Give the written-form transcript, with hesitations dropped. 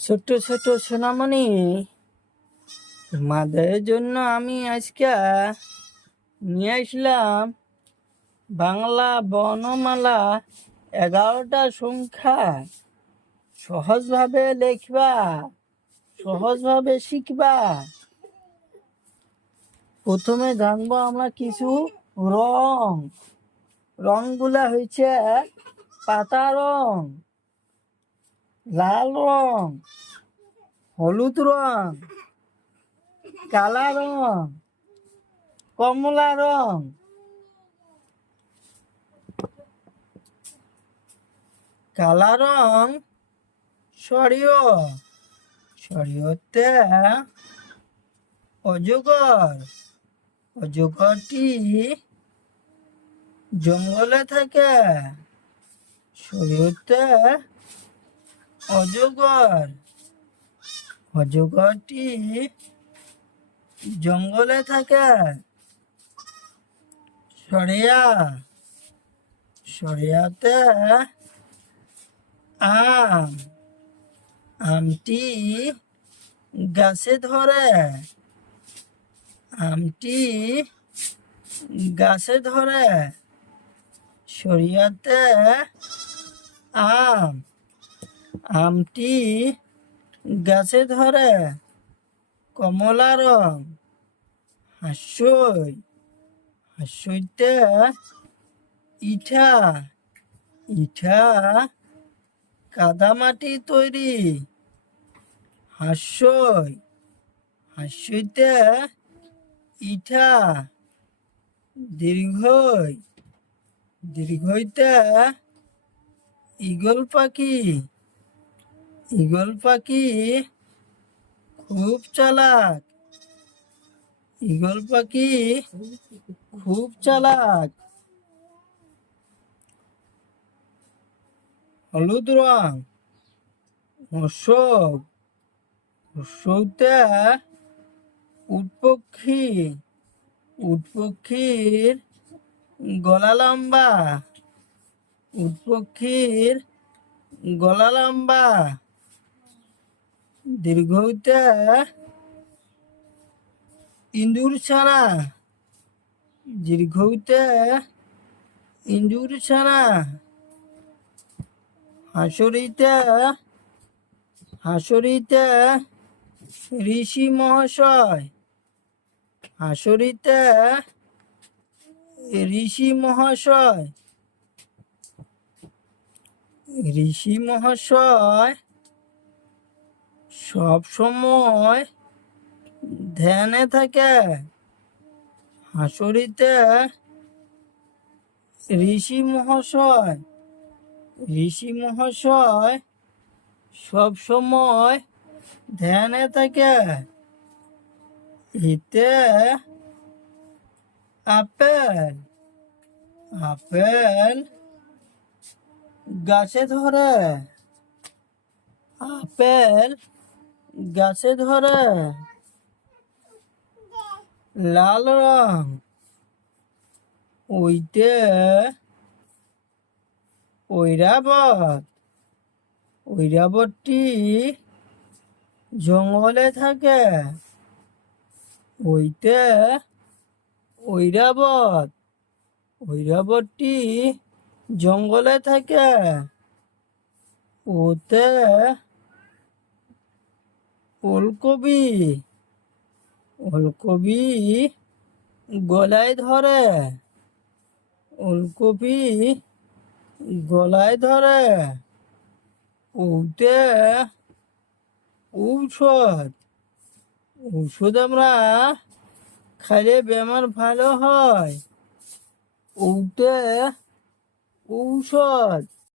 ছোট্ট ছোট্ট সোনামণি, তোমাদের জন্য আমি আজকে নিয়ে আসলাম বাংলা বর্ণমালা 11টা সংখ্যা। সহজভাবে লিখবা, সহজভাবে শিখবা। প্রথমে জানবো আমরা কিছু রং। রংগুলা হয়েছে পাতা রং, লাল রং, হলুদ রং, কালা রং, কমলা রং। কালা রং সরিয়, সরিয়তে অজগর, অজগরটি জঙ্গলে থাকে। সরিয়তে অজগর, অজগরটি জঙ্গলে থাকে। সরিয়া, সরিয়াতে আম, আমটি গাছে ধরে। আমটি গাছে ধরে। সরিয়াতে আম, আমটি গাছে ধরে। কমলা রং হাস্যই, হাস্যইতে ইটা, ইটা কাদামাটি তৈরি। হাস্যই, হাস্যইতে ইটা। দীর্ঘই, দীর্ঘইতে ঈগল পাখি, ঈগল পাখি খুব চালাক। ঈগল পাখি খুব চালাক। হলুদ রং অশোক, অশোকতে উট পক্ষী, উট পক্ষীর গলা লম্বা, উট পক্ষীর গলা লম্বা। দীর্ঘতে ইঁদুর ছানা, দীর্ঘতে ইঁদুর ছানা। হাসরিতে, হাসরিতে ঋষি মহাশয়, হাসরিতে ঋষি মহাশয়। ঋষি মহাশয় সব সময় ধ্যানে থাকে। হাসরিতে ঋষি মহাশয়, ঋষি মহাশয় সব সময় ধ্যানে থাকে। এতে আপেল, আপেল গাছে ধরে। আপেল গাছে ধরে। লাল রং ওইতে ঐরাবত, ঐরাবতটি জঙ্গলে থাকে। ওইতে ঐরাবত, ঐরাবতটি জঙ্গলে থাকে। ওতে ওলকবি, ওলকবি গলায় ধরে। ওলকবি গলায় ধরে। ওতে ঔষধ, ঔষধ আমরা খাইলে বেমার ভালো হয়। ওতে ঔষধ।